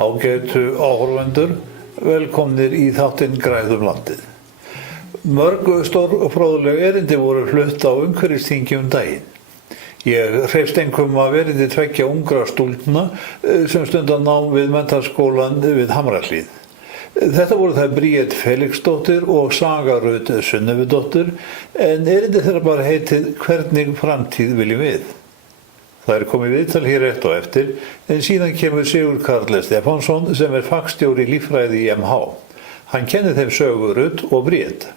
Ágætu áhorfendur, velkomnir í þáttinn Græðum landið. Mörg stórfróðleg erindi voru flutt á umhverfisþingi daginn. Ég hreifst einkum af erindi tveggja ungra stúlkna sem stunda nám við menntaskólann við Hamrahlíð. Þetta voru þær Bríet Felixdóttir og Saga Rut Sunnefudóttir, en erindi þeirra bara heitið Hvernig framtíð viljum við? Það er komið viðtal hér rétt á eftir, en síðan kemur Sigurð Karl Stefánsson sem er fagstjóri í líffræði í MH. Hann kennir þeim Sögu Rut og Bríet.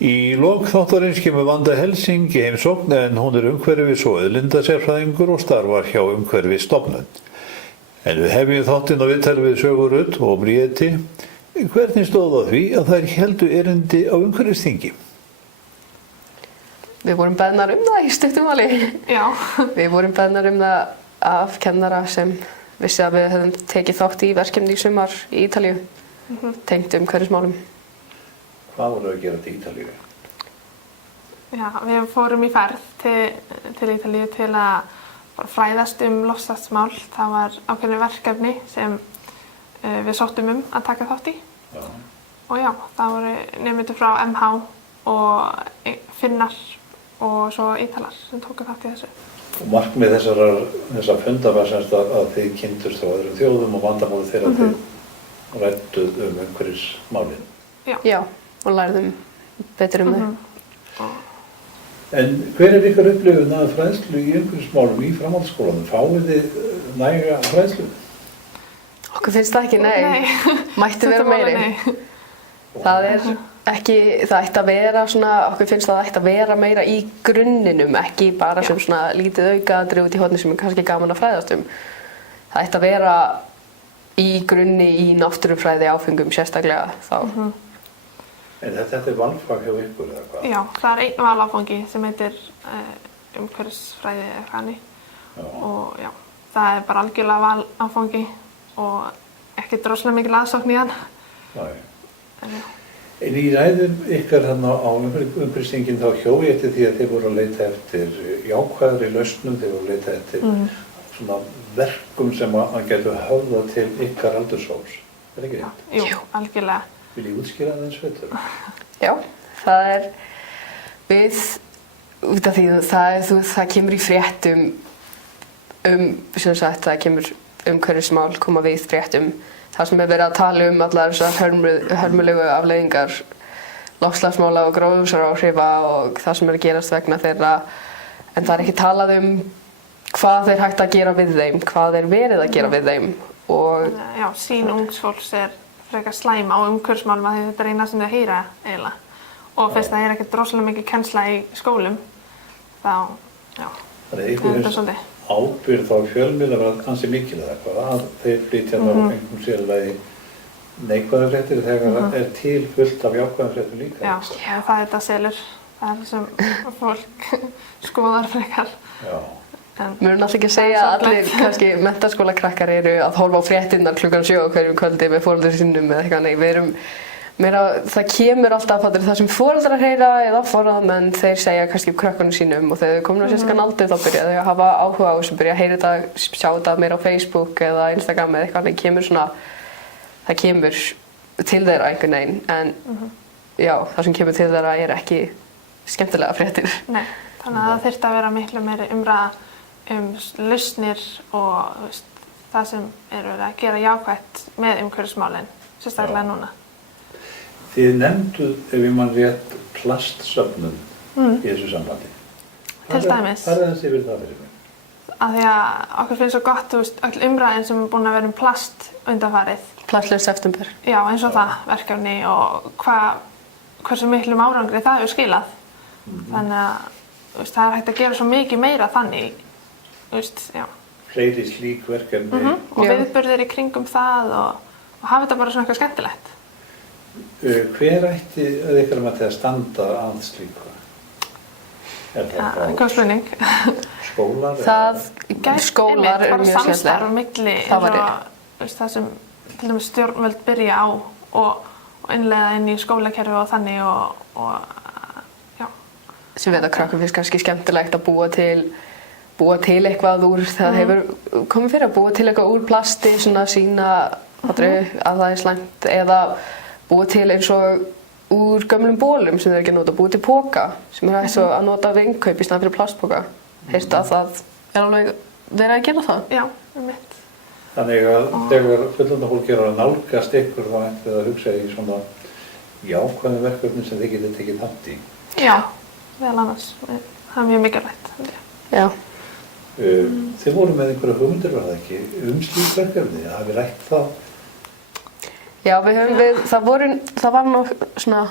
Í lok þáttarins kemur Vanda Helsing í heimsókn, en hún er umhverfis- og auðlindasérfræðingur og starfar hjá Umhverfisstofnun. En við hefjum þáttinn á viðtali við Sögu Rut og Bríeti. Hvernig stóð á því að þær héldu erindi á umhverfisþingi? Við vorum beðnar það í stuttu máli. Já. Við vorum beðnar það af kennara sem vissi að við hefðum tekið þátt í verkefni í sumar í Ítalíu, tengt umhverfismálum. Hvað voru að gera til Ítalíu? Já, við fórum í ferð til Ítalíu til að fræðast loftslagsmál. Það var ákveðin verkefni sem við sóttum að taka þátt í. Já. Og já, það voru nemendur frá MH og Finnar og svo Ítalar sem tóku þátt í þessu. Og markmið þessa funda var semst að þið kynntust á öðrum þjóðum og vandamáli þeirra þið rædduð umhverfismálin. Já, og lærðum betur þau. En hver er ykkar upplifun að fræðslu í umhverfismálum í framhaldsskólanum? Fáið þið næga fræðslu? Okkur finnst það ekki, nei. Mætti vera meiri. Nei. Það er ekki, það ætti að vera svona, okkur finnst það ætti að vera meira í grunninum, ekki bara sem svona lítið aukaatriði út í horni sem er kannski gaman að fræðast Það ætti að vera í grunni í náttúrufræði áfengum sérstaklega þá. En þetta er valfag hjá ykkur eða hvað? Já, það er einn valáfangi sem heitir umhverfisfræði eða hranni. Og já, það er bara algjörlega valáfangi og ekki droslega mikil aðsókn í hann. Nei. En í ræðum ykkar þarna á umhverfisþingin þá hjó ég eftir því að þið voru að leita eftir jákvæðri lausnum, þið voru að leita eftir svona verkum sem að getur höfðað til ykkar aldurshóps. Er ekki rétt? Jú, algjörlega. Vil ég útskýra það eins betur? Já, það er við, út af því það kemur í fréttum sem sagt, það kemur umhverfismál koma við fréttum. Það sem er verið að tala allar þessar hörmulegu afleiðingar loftslagsmála og gróðurhúsaráhrifa og það sem er að gerast vegna þeirra, en það er ekki talað hvað þeir hægt að gera við þeim, hvað þeir verið að gera við þeim. Og já, sýn ungs fólks er frekar slæm á umhverfismálum af því þetta er eina sem þau heyra eiginlega. Og fyrst það er ekkert rosalega mikið kennsla í skólum, þá, já, þetta er svolítið. Ábyrgð á fjölmiðla var ansi mikilvæg að þeir flytja á einhverjum sérlega neikvæðar fréttir þegar er til fullt af jákvæðar fréttum líka. Já, það er þetta selur. Það er það sem fólk skoðar frekar. Já. Mér er náttúrulega ekki að segja að allir kannski menntaskólakrakkar eru að horfa á fréttirnar klukkan 7 á hverjum kvöldi með foreldrum sínum eða eitthvað. Nei, við erum það kemur alltaf það sem foreldrar heyra eða forráðamenn, þeir segja kannski krökkunum sínum og þegar þau komin á sérstakann aldur þá byrja þau að hafa áhuga á þessu, byrja að heyra þetta, sjá þetta meira á Facebook eða Instagram eða eitthvað. Það kemur til þeirra einhvern veginn, en já, það sem kemur til þeirra er ekki skemmtilega fréttir. Nei, þannig að það þyrfti að vera miklu meiri umræða lausnir og það sem er verið að gera jákvætt með umhverfismálin, sérstaklega núna. Þið nefnduð, ef ég man rétt, plastsöfnun í þessu sambandi. Til dæmis. Hvað er þessi yfir það fyrir mig? Af því að okkur finnst svo gott, öll umræðin sem er búin að vera plast undanfarið. Plastlaus september. Já, eins og það verkefni og hversu miklum árangri það hefur skilað. Þannig að það er hægt að gera svo mikið meira þannig. Já. Fleiri slík verkefni. Og viðburðir í kringum það og hafa þetta bara svona eitthvað skemmtilegt. Hver ætti að ykkur að standa að slíku? Er það Góð spurning. Skólar? Skólar eru mjög skemmtilega. Samstarf á milli það sem til dæmis stjórnvöld byrja á og innleiða inn í skólakerfi og þannig og já. Sem veit að krökkum finnst kannski skemmtilegt að búa til búa til eitthvað úr, það hefur komið fyrir að búa til eitthvað úr plasti, svona sína að það er slæmt, eða búa til eins og úr gömlum bólum sem þeir ekki að nota, búa til póka sem er hægt svo að nota við innkaup í staðan fyrir plastpóka. Heyrstu að það er alveg verið að gera það? Já, mitt. Þannig að þegar fullorðna fólk er að nálgast ykkur þá ætti það að hugsa í svona jákvæðum verkefnum sem þið getið tekið þátt í. Já, vel annars. Það er mjög mikilvægt. Já. Þið voru með einhverja hugmyndir, var það ekki, slík verkefni? Hafið rætt það? Já, það var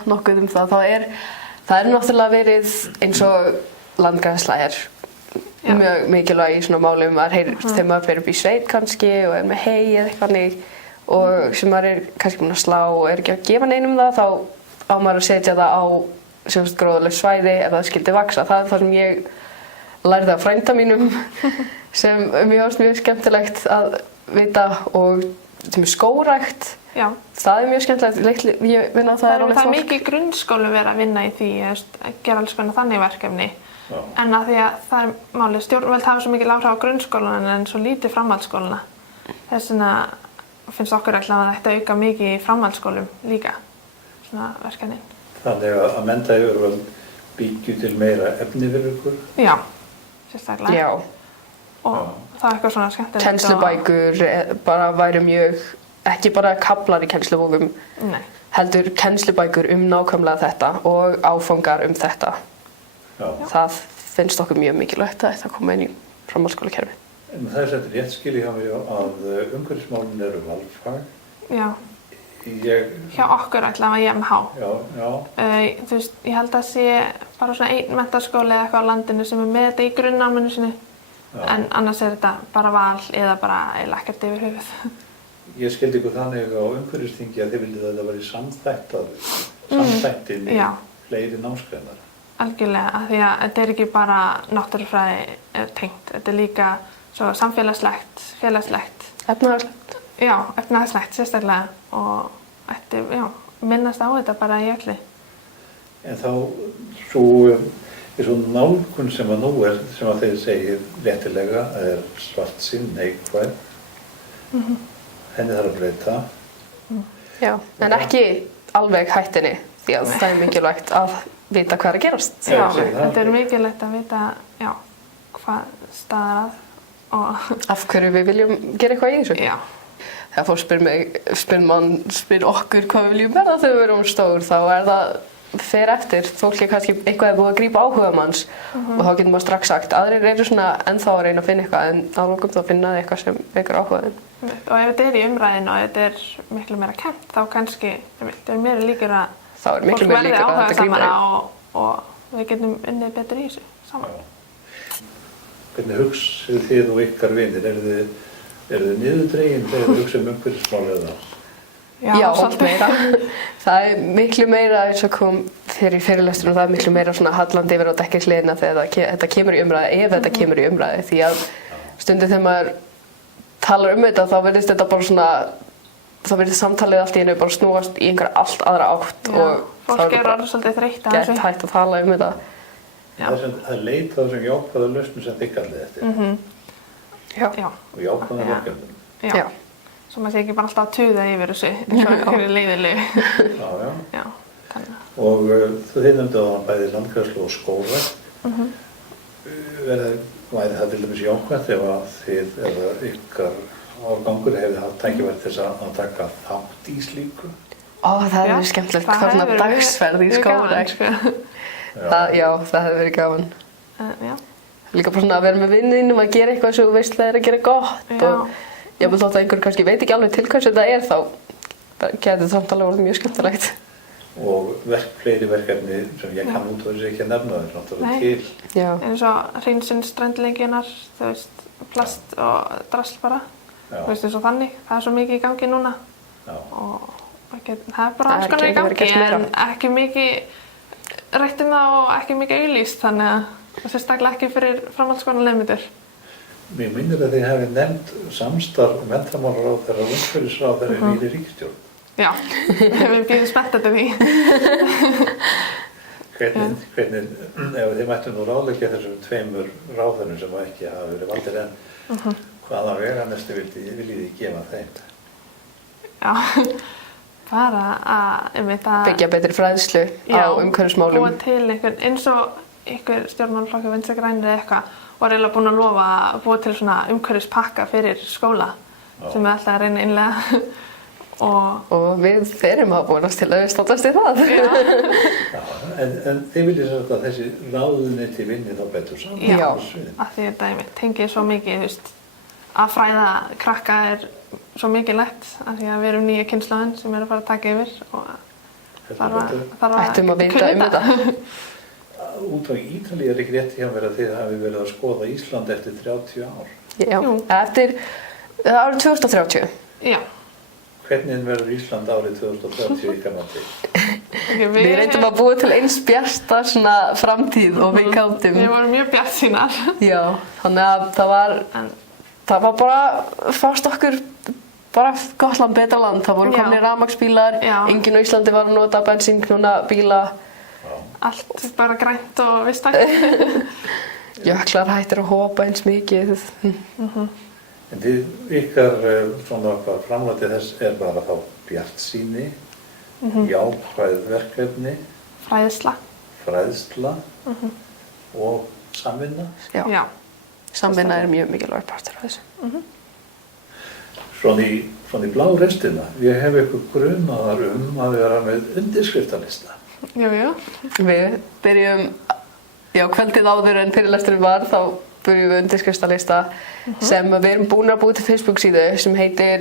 nokkuð það. Það er náttúrulega verið eins og landgræðsla er mjög mikilvæg í svona málum. Maður heyrir þegar maður fer upp í sveit kannski og er með hey eða eitthvað og sem maður er kannski búinn að slá og er ekki að gefa neinum það, þá á maður að setja það á gróðurlaust svæði ef það skyldi vaxa. Það er það sem ég lærði af frænda mínum sem mér fannst mjög skemmtilegt að vita, og sem er skógrækt. Já. Það er mjög skemmtilegt. Ég vinna að það er mikið í grunnskólum verið að vinna í því að gera alls konar þannig verkefni. Já. En að því að það er málið, stjórnvöld hafa svo mikil áhrif á grunnskólana en svo lítið framhaldsskólana. Þess vegna finnst okkur alltaf að þetta auka mikið í framhaldsskólum líka, svona verkefnin. Þannig að menntaðyfirvöld byggju til meira efni fyrir ykkur? Já, sérstaklega. Já. Og það er eitthvað svona skemmtilegt. Kennslubækur bara væri mjög, ekki bara kaflar í kennslubókum, heldur kennslubækur nákvæmlega þetta og áfangar þetta. Já. Það finnst okkur mjög mikilvægt að þetta koma inn í framhaldsskólakerfið. En það er svolítið rétt skil hjá mér að umhverfismálin eru valfag. Já. Hjá okkur allavega í MH. Já. Þú veist, ég held að sé bara svona einn menntaskóli eða eitthvað á landinu sem er með þetta í grunnnáminu sinni. En annars er þetta bara val eða bara eiginlega ekkert yfir höfuð. Ég skildi ykkur þannig á umhverfisþingi að þið viljið að þetta væri samþættin í fleiri námsgreinar. Algjörlega, af því að þetta er ekki bara náttúrufræði tengt. Þetta er líka svo samfélagslegt, félagslegt. Efnahagslegt. Já, efnahagslegt sérstaklega og minnast á þetta bara í öllu. En þá svo nálgun sem að nú er, sem að þeir segir réttilega, er svartsýn, neikvæð. Henni þarf að breyta. Já, en ekki alveg hættinni, því að það er mikilvægt að vita hvað er að gerast. Já, þetta er mikilvægt að vita hvað staðar að og af hverju við viljum gera eitthvað í þessu. Já. Þegar fólk spyr okkur hvað við viljum verða þegar við erum stór, þá er það fer eftir. Fólk er kannski eitthvað er búið að grípa áhuga manns og þá getur maður strax sagt. Aðrir eru svona ennþá að reyna að finna eitthvað en á lokum þá finna þið eitthvað sem vekur áhugaðinn. Og ef þetta er í umræðinu og þetta er miklu meira kennt, þá kannski er meira líkur að fólk verði áhugasamara og við getum unnið betur í þessu saman. Hvernig hugsið þið og ykkar vinir? Eru þið niðurdregin þegar þið hugsið umhverfismál eða? Já, meira. Það er miklu meira eins og kom fyrir fyrirlesturinn, það er miklu meira svona hallandi yfir á dekkishliðina þegar þetta kemur í umræðu, ef þetta kemur í umræðu, því að stundum þegar maður talar þetta þá verðist þetta bara svona, þá verðist samtalið allt í einu bara snúast í einhver allt aðra átt og fólk er orðið svolítið þreytt að þessu. Gett hægt að tala þetta. Það er leit á þessum jákvæða lausnum sem þið kallið eftir. Já. Og jákvæða verkefnum. Já. Svo maður sé ekki bara alltaf að tuða yfir þessu eins og einhverju leiðilegu. Já. Og þið nefndu á bæði landgræðslu og skógrækt. Væri það til dæmis jákvætt ef að þið eða ykkar árgangur hefði haft tækifæri til þess að taka þátt í slíku? Það hefði verið skemmtilegt, hvernig dagsferð í skógrækt. Já, það hefði verið gaman. Líka bara svona að vera með vinninum að gera eitthvað sem þú veist það er að gera gott og jafnvel þótt að einhver kannski veit ekki alveg til hvers þetta er þá getur það samtalið orðið mjög skemmtilegt. Og fleiri verkefni sem ég kann út og þess ekki að nefna það er náttúrulega til. Eins og hreinsun strandlengjunar, þú veist, plast og drasl bara. Þú veist eins og þannig, það er svo mikið í gangi núna. Og það er bara alls konar í gangi en ekki mikið rætt það og ekki mikið auglýst þannig að það sérstaklega ekki fyrir framhaldsskólanemendur. Mér minnir að þið hefði nefnt samstarf menntamálaráðherra og umhverfisráðherra í nýrri ríkisstjórn. Já, við býðum spennt eftir því. Hvernig, ef þið mættu nú ráðleggja þessum tveimur ráðherrum sem ekki hafa verið valdir enn, hvaða veganesti viljið þið gefa þeim? Já, bara að Byggja betri fræðslu á umhverfismálum. Búa til einhvern, eins og einhver stjórnmálaflokkur Vinstri grænir eða eitthvað, og er eiginlega búin að lofa að búa til svona umhverfispakka fyrir skóla sem við alltaf að reyna að innleiða. Og við erum að búinast til að við státtast í það. Já, en þið viljið sagt að þessi ráðuneyti vinni þá betur saman? Já, af því þetta tengir svo mikið, þú veist, að fræða krakka er svo mikilvægt, af því að við erum nýja kynslóðin sem er að fara að taka yfir og þarf ættum að vita þetta. Út á Ítalíu er ekki rétt hjá mér að þið hafi verið að skoða Ísland eftir 30 ár. Já, eftir árið 2030. Já. Hvernig verður Ísland árið 2030 ykkar mati? Við reyndum að búa til eins bjarta svona framtíð og við gátum. Við vorum mjög bjartsýnar. Já, þannig að það var bara fast okkur bara gott land, betra land. Það voru komnir rafmagnsbílar, enginn á Íslandi var að nota bensínknúna bíla. Allt bara grænt og vistætt. Jöklar hættir að hopa eins mikið. En ykkar svona framlæti þess er bara þá bjartsýni, jákvæð verkefni, fræðsla og samvinna. Já. Samvinna er mjög mikilvægur partur af þessu. Svona í blá restina, ég hef eitthvað grunaðar að vera með undirskriftalista. Jú. Við byrjum, kvöldið áður en fyrirlesturinn var, þá byrjum við undirskriftalista sem við erum búin að búið til Facebook síðu sem heitir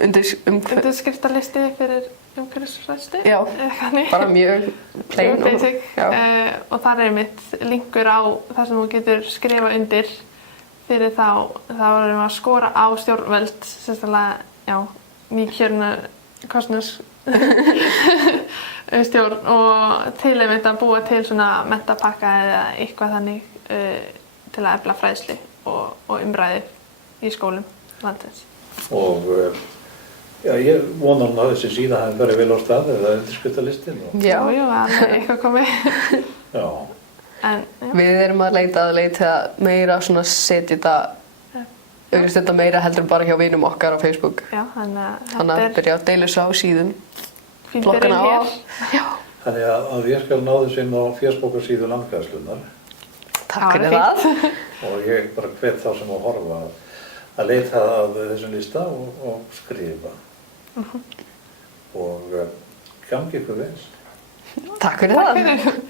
undirskriftalisti fyrir umhverfisfræðslu. Já, bara mjög plain og basic. Og þar er mitt linkur á það sem þú getur skrifa undir fyrir þá erum við að skora á stjórnvöld, sérstaklega nýkjörna kosnus stjórn og til einmitt að búa til svona menntapakka eða eitthvað þannig til að efla fræðslu og umræðu í skólum landsins. Og ég vona að þessi síða hafi farið vel á stað eða undirskriftalistinn. Já, eitthvað komið. Já. Við erum að leita meira svona setja þetta meira heldur en bara hjá vinum okkar á Facebook. Já, þannig að byrja að deila þessu á síðum. Fín byrjun hér. Já. Þannig að ég skal ná þessu inn á fjársbókarsíðu Landgræðslunnar. Takk fyrir það. Og ég bara hvet þá sem að horfa að leita að þessum lista og skrifa. Og gangi ykkur vel. Takk fyrir það.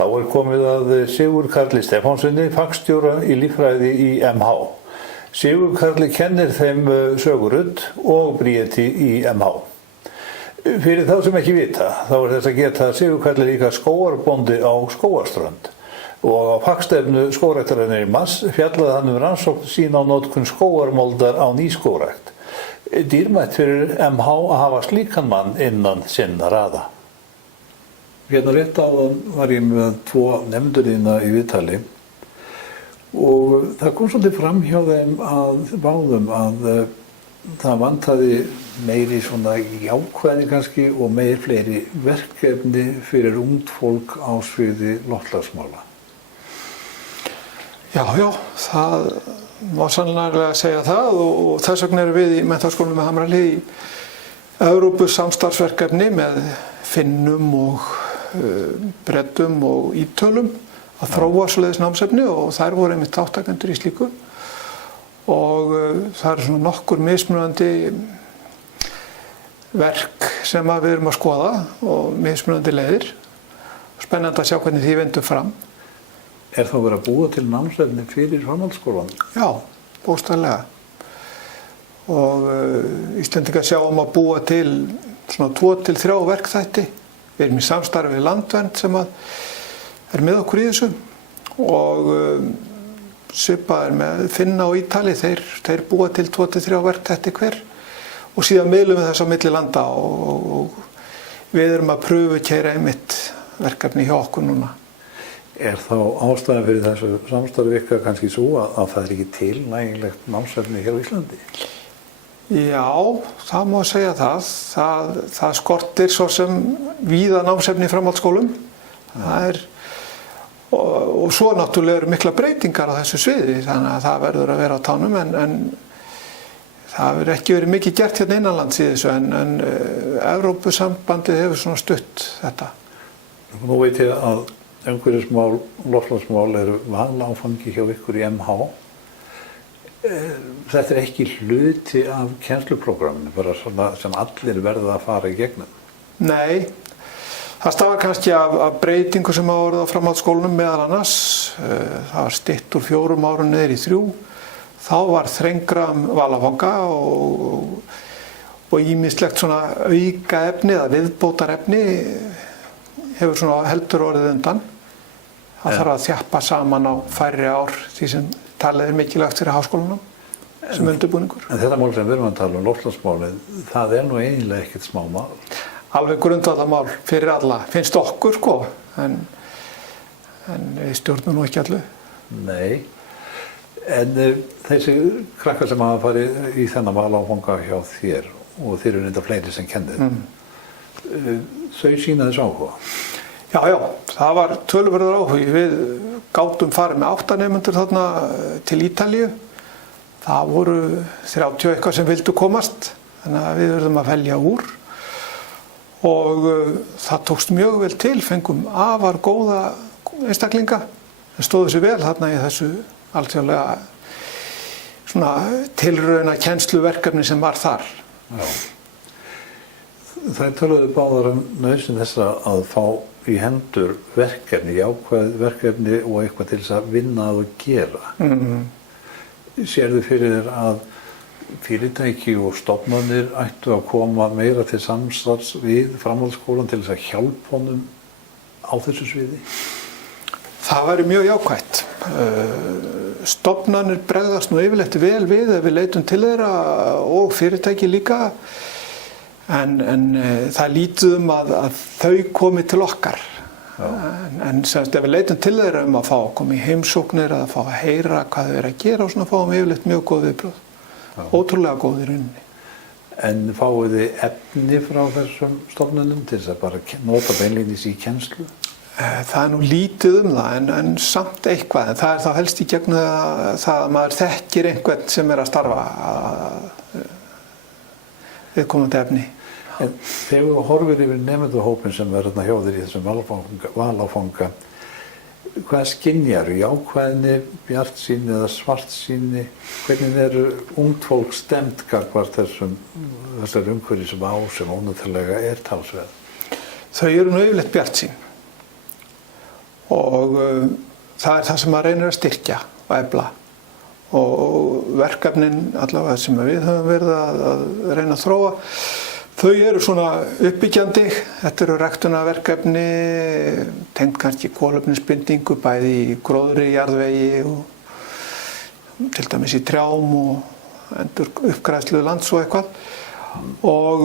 Þá er komið að Sigurð Karli Stefánsssyni, fagstjóra í líffræði í MH. Sigurð Karli kennir þeim sögurudd og bríeti í MH. Fyrir þá sem ekki vita, þá er þess að geta Sigurð Karli líka skógarbóndi á Skógarströnd og á fagstefnu skógræktarinnar í mars fjallaði hann rannsókn sína á notkun skógarmoldar á nýskógrækt. Dýrmætt fyrir MH að hafa slíkan mann innan sinna raða. Hérna rétt áðan var ég með 2 nefndurina í viðtali og það kom svolítið fram hjá þeim báðum að það vantaði meiri svona jákvæðni kannski og fleiri verkefni fyrir ungt fólk á sviði loftslagsmála. Já, það má sannlega segja það og þess vegna erum við í Menntaskólanum með Hamrahlíð í Evrópusamstarfsverkefni með Finnum og Bretum og Ítölum að þróa svoleiðis námsefni og þær voru einmitt þátttakendur í slíku og það eru svona nokkur mismunandi verk sem við erum að skoða og mismunandi leiðir. Spennandi að sjá hvernig því vendum fram. Er þá verið að búa til námsefni fyrir framhaldsskólann? Já, bókstaflega. Og Íslendingar sjáum að búa til svona 2 til 3 verkþætti. Við erum í samstarfi við Landvernd sem er með okkur í þessu og svipað er með Finna og Ítali, þeir búa til 2 til 3 verkþætti hver og síðan miðlum við þess á milli landa og við erum að pröfukeyra einmitt verkefni hjá okkur núna. Er þá ástæðan fyrir þessu samstarfi ykkar kannski svo að það er ekki til nægilegt námsefni hér á Íslandi? Já, það má segja það. Það skortir svo sem víða námsefni í framhaldsskólum. Og svo náttúrulega eru mikla breytingar á þessu sviði, þannig að það verður að vera á tánum, en það hefur ekki verið mikið gert hérna innanlands í þessu, en Evrópusambandið hefur svona stutt þetta. Nú veit ég að umhverfismál, loftslagsmál eru valáfangi hjá ykkur í MH. Þetta ekki hluti af kennsluprógramminu, bara svona sem allir verða að fara í gegnum? Nei, það stafar kannski af breytingu sem hafa orðið á framhaldsskólunum meðal annars. Það var stytt úr 4 árum niður í 3. Þá var þrengra valáfanga og ýmislegt svona auka efni eða viðbótar efni hefur svona heldur orðið undan. Það þarf að þjappa saman á færri ár því sem talið mikilvægt fyrir háskólanum sem undirbúningur. En þetta mál sem við erum að tala loftslagsmálið, það nú eiginlega ekkert smá mál. Alveg grundvallarmál fyrir alla, finnst okkur sko, en við stjórnum nú ekki allu. Nei, en þessi krakkar sem hafa farið í þennan valáfanga hjá þér og þeir eru reynda fleiri sem kennið, þau sýna þessu áhuga? Já, það var töluverður áhugi. Við gátum farið með 8 nemendur þarna til Ítalíu. Það voru 30 eitthvað sem vildu komast, þannig að við verðum að velja úr. Og það tókst mjög vel til, fengum afar góða einstaklinga. Það stóðu sér vel þarna í þessu alþjóðlega svona tilrauna kennsluverkefni sem var þar. Já. Það töluðu báðar nauðsyn þess að fá í hendur verkefni, jákvæð verkefni og eitthvað til þess að vinna að og gera. Sérðu fyrir þér að fyrirtæki og stofnanir ættu að koma meira til samstarfs við framhaldsskólann til þess að hjálpa honum á þessu sviði? Það væri mjög jákvætt. Stofnanir bregðast nú yfirleitt vel við ef við leitum til þeirra og fyrirtæki líka. En það lítið að þau komi til okkar. En semst ef við leitum til þeirra að fá að koma í heimsóknir eða fá að heyra hvað þau eru að gera og svona fáum við yfirleitt mjög góð viðbrögð. Ótrúlega góð í rauninni. En fáið þið efni frá þessum stofnunum til þess að bara nota beinlínis í kennslu? Það nú lítið það en samt eitthvað. En það þá helst í gegnum það að maður þekkir einhvern sem að starfa viðkomandi efni. En þegar þú horfir yfir nemendahópinn sem er hjá þér í þessum valáfanga, hvað skynjar? Jákvæðni, bjartsýni eða svartsýni? Hvernig eru ungt fólk stemmt gagnvart þessar umhverfisvá sem ónættilega talsverð? Þau eru nú yfirleitt bjartsýn og það það sem maður reynir að styrkja og efla. Og verkefnin allavega sem við höfum verið að reyna að þróa, þau eru svona uppbyggjandi. Þetta eru ræktunarverkefni, tengt kannski kolefnisbindingu bæði í gróðri, jarðvegi og til dæmis í trjám og endur uppgræðslu lands og eitthvað. Og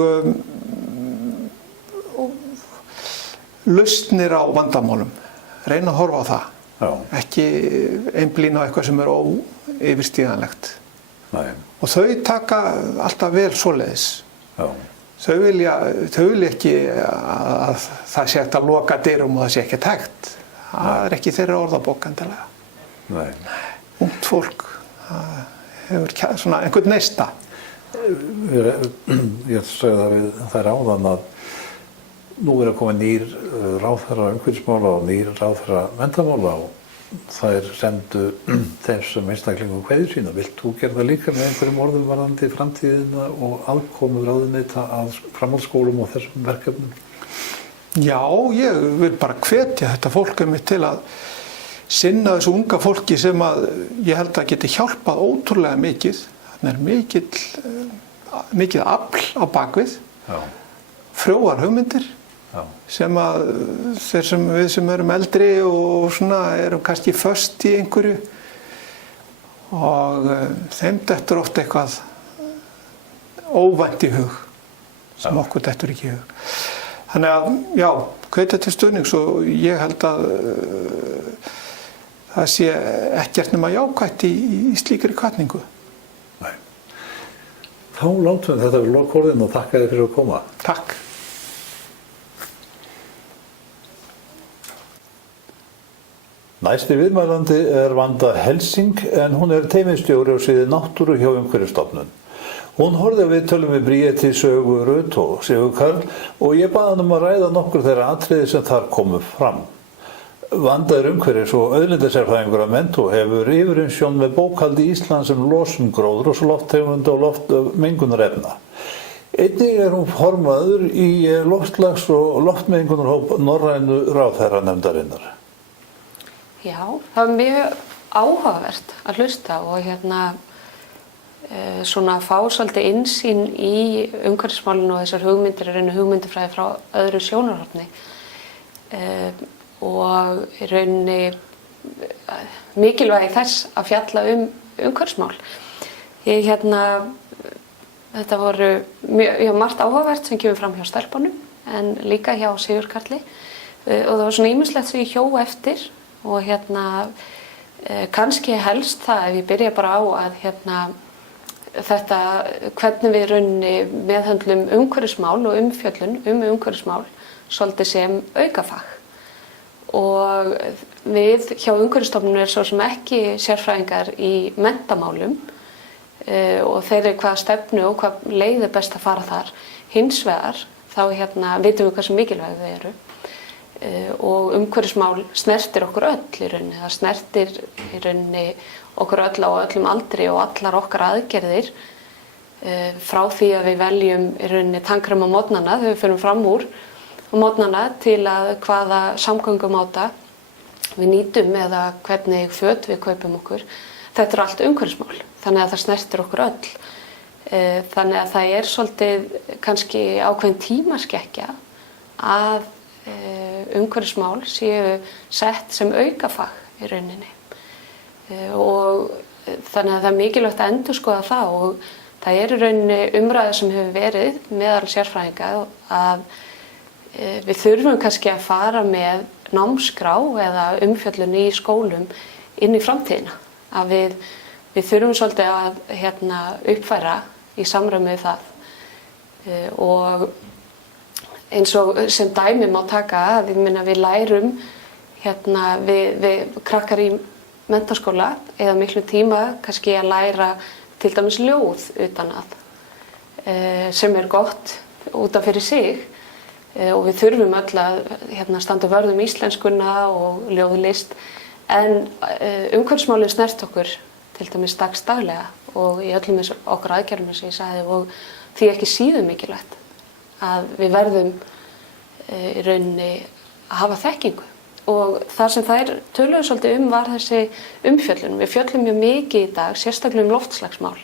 lausnir á vandamálum, reyna að horfa á það. Já. Ekki einblína á eitthvað sem er óyfirstíganlegt. Nei. Og þau taka alltaf vel svoleiðis. Já. Þau vilja ekki að það sé hægt að loka dyrum og það sé ekki hægt. Það er ekki þeirra orðabók endilega. Nei. Ungt fólk hefur svona einhvern neista. Ég sagði það við þær áðan að nú að koma nýr ráðherra umhverfismála og nýr ráðherra menntamála og þær sendu þessum einstaklingum kveðju sína. Vilt þú gera það líka með einhverjum orðum varðandi framtíðina og aðkomu ráðuneyta að framhaldsskólum og þessum verkefnum? Já, ég vil bara hvetja þetta fólk einmitt til að sinna þessu unga fólki sem að ég held að geti hjálpað ótrúlega mikið. Þannig mikið afl á bakvið, frjóar hugmyndir. Já. Sem að við sem erum eldri og svona erum kannski föst í einhverju og þeim dettur oft eitthvað óvænt í hug sem okkur dettur ekki í hug. Þannig að já, hvetja til stuðnings og ég held að það sé ekkert nema jákvætt í slíkri hvatningu. Nei. Þá látum við þetta við lokorðin og þakka þér fyrir að koma. Takk. Næsti viðmælandi Vanda Helsing en hún teymisstjóri á sviði náttúru hjá Umhverfisstofnun. Hún horfði á viðtölum við Bríeti, Sögu, Rut og Sigur Karl og ég bað hann að ræða nokkur þeirra atriði sem þar komu fram. Vanda umhverfis- og auðlindasérfræðingur að mennt og hefur yfirumsjón með bókhaldi Íslands losun gróðurhúsalofttegunda og loftmengunarefna. Einnig hún formaður í loftslags- og loftmengunarhóp Norrænu ráðherranefndarinnar. Já, það var mjög áhugavert að hlusta og svona fá svolítið innsýn í umhverfismálinu og þessar hugmyndir hugmyndafræði frá öðru sjónarhorni og í rauninni mikilvægi þess að fjalla umhverfismál. Þetta voru margt áhugavert sem kemur fram hjá stelpunum en líka hjá Sigur Karli og það var svona ýmislegt sem ég hjó eftir og kannski helst það ef ég byrja bara á að þetta hvernig við rauninni meðhöndlum umhverfismál og umfjöllun umhverfismál svolítið sem aukafag og við hjá Umhverfisstofnun svo sem ekki sérfræðingar í menntamálum og þeir hvað stefnu og hvað leið best að fara þar. Hins vegar þá vitum við hversu mikilvæg þau eru og umhverfismál snertir okkur öll í rauninni. Það snertir í rauninni okkur öll á öllum aldri og allar okkar aðgerðir frá því að við veljum í rauninni tannkrem á morgnana þegar við förum fram úr á morgnana til að hvaða samgöngumáta við nýtum eða hvernig föt við kaupum okkur. Þetta allt umhverfismál, þannig að það snertir okkur öll. Þannig að það svolítið kannski ákveðin tímaskekkja að umhverfismál séu sett sem aukafag í rauninni. Og þannig að það mikilvægt að endurskoða það og það í rauninni umræða sem hefur verið meðal sérfræðinga að við þurfum kannski að fara með námskrá eða umfjöllun í skólum inn í framtíðina. Að við þurfum svolítið að uppfæra í samræmi við það og eins og sem dæmi má taka að við lærum við krakkar í menntaskóla eða miklu tíma kannski að læra til dæmis ljóð utan að sem gott út af fyrir sig og við þurfum öll að standa vörð íslenskuna og ljóðlist en umhverfismálin snert okkur til dæmis daglega og í öllum okkar aðgerðum sem ég sagði og því ekki síður mikilvægt að við verðum í rauninni að hafa þekkingu og það sem þær töluðu svolítið var þessi umfjöllun. Við fjöllum mjög mikið í dag, sérstaklega loftslagsmál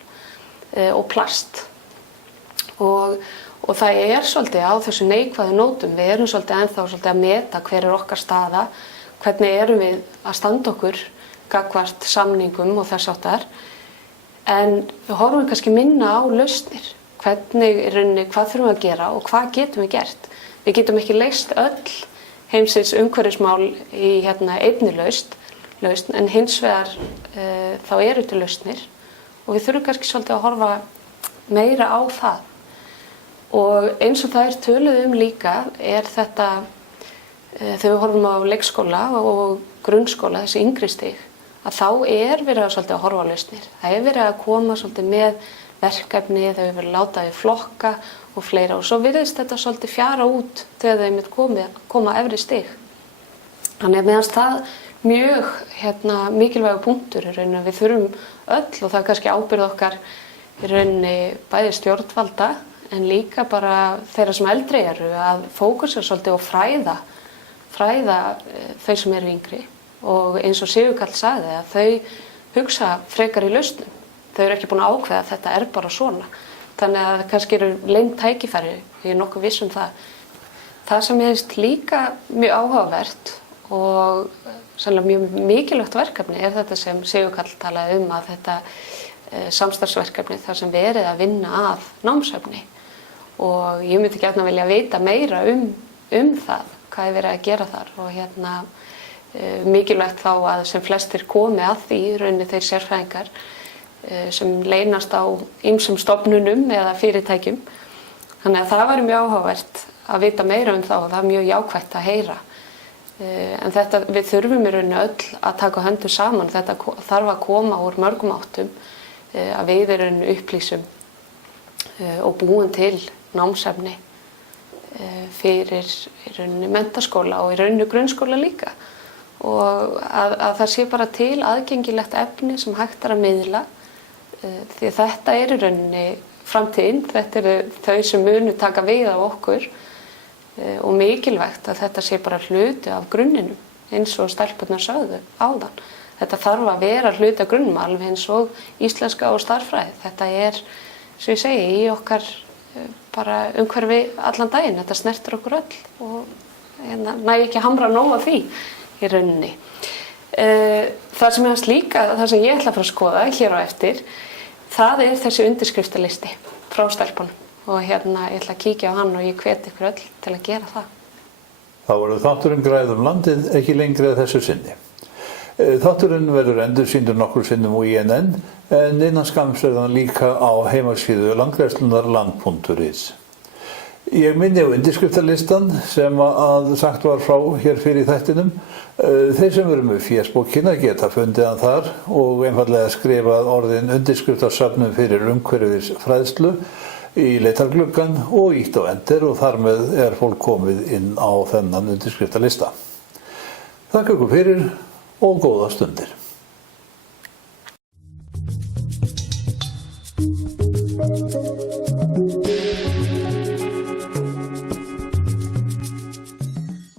og plast og það svolítið á þessu neikvæðu nótum. Við erum svolítið ennþá svolítið að meta hver okkar staða, hvernig erum við að standa okkur gagnvart samningum og þess háttar en við horfum kannski minna á lausnir. Hvernig í rauninni, hvað þurfum við að gera og hvað getum við gert. Við getum ekki leyst öll heimsins umhverfismál í einni lausn en hins vegar þá til lausnir og við þurfum kannski svolítið að horfa meira á það. Og eins og það töluð líka þetta þegar við horfum á leikskóla og grunnskóla, þessi yngri stig, að þá verið að svolítið að horfa á lausnir. Það verið að koma svolítið með verkefni, það hefur verið látað í flokka og fleira og svo virðist þetta svolítið fjara út þegar þeim koma efri stig. Þannig að meðan það mjög mikilvægur punktur í rauninni við þurfum öll og það kannski ábyrgð okkar í rauninni bæði stjórnvalda en líka bara þeirra sem eldri eru að fókusa svolítið og fræða þau sem eru yngri og eins og Sigur Karl sagði að þau hugsa frekar í lausnum. Þau eru ekki búin að ákveða að þetta bara svona. Þannig að kannski eru leynd tækifæri, ég nokkuð viss það. Það sem ég finnst líka mjög áhugavert og sannlega mjög mikilvægt verkefni þetta sem Sigur Karl talaði að þetta samstarfsverkefni þar sem verið að vinna að námsefni og ég myndi gjarnan vilja vita meira það, hvað verið að gera þar og mikilvægt þá að sem flestir komi að því í rauninni þeir sérfræðingar sem leynast á ýmsum stofnunum eða fyrirtækjum. Þannig að það væri mjög áhugavert að vita meira um það og það er mjög jákvætt að heyra. En þetta, við þurfum í rauninni öll að taka höndum saman. Þetta þarf að koma úr mörgum áttum, að við í rauninni upplýsum og búum til námsefni fyrir í rauninni menntaskóla og í rauninni grunnskóla líka. Og að það sé bara til aðgengilegt efni sem hægt er að miðla, því að þetta er í rauninni framtíðin, þetta eru þau sem munu taka við af okkur og mikilvægt að þetta sé bara hluti af grunninum eins og stelpurnar sögðu áðan. Þetta þarf að vera hluti af grunnum alveg eins og íslenska og stærðfræði. Þetta er, sem ég segi, í okkar bara umhverfi allan daginn. Þetta snertir okkur öll og næ ekki að hamra nóg af því í rauninni. Það sem er líka, það sem ég ætla að fara að skoða hér á eftir, það er þessi undirskriftalisti frá stelpunum. Og ég ætla að kíkja á hann og ég hvet ykkur öll til að gera það. Þá verður þátturinn Græðum landið ekki lengri að þessu sinni. Þátturinn verður endursýndur nokkrum sinnum á INN en innan skamms er hann líka á heimasíðu landgræðslunarland.is. Ég minni á undirskriftalistan sem að sagt var frá hér fyrir þættinum. Þeir sem eru með fésbókina geta fundið hann þar og einfallega skrifað orðin undirskriftarsöfnum fyrir umhverfisfræðslu í leitargluggann og ítt á enter og þar með er fólk komið inn á þennan undirskriftalista. Þakka ykkur fyrir og góða stundir.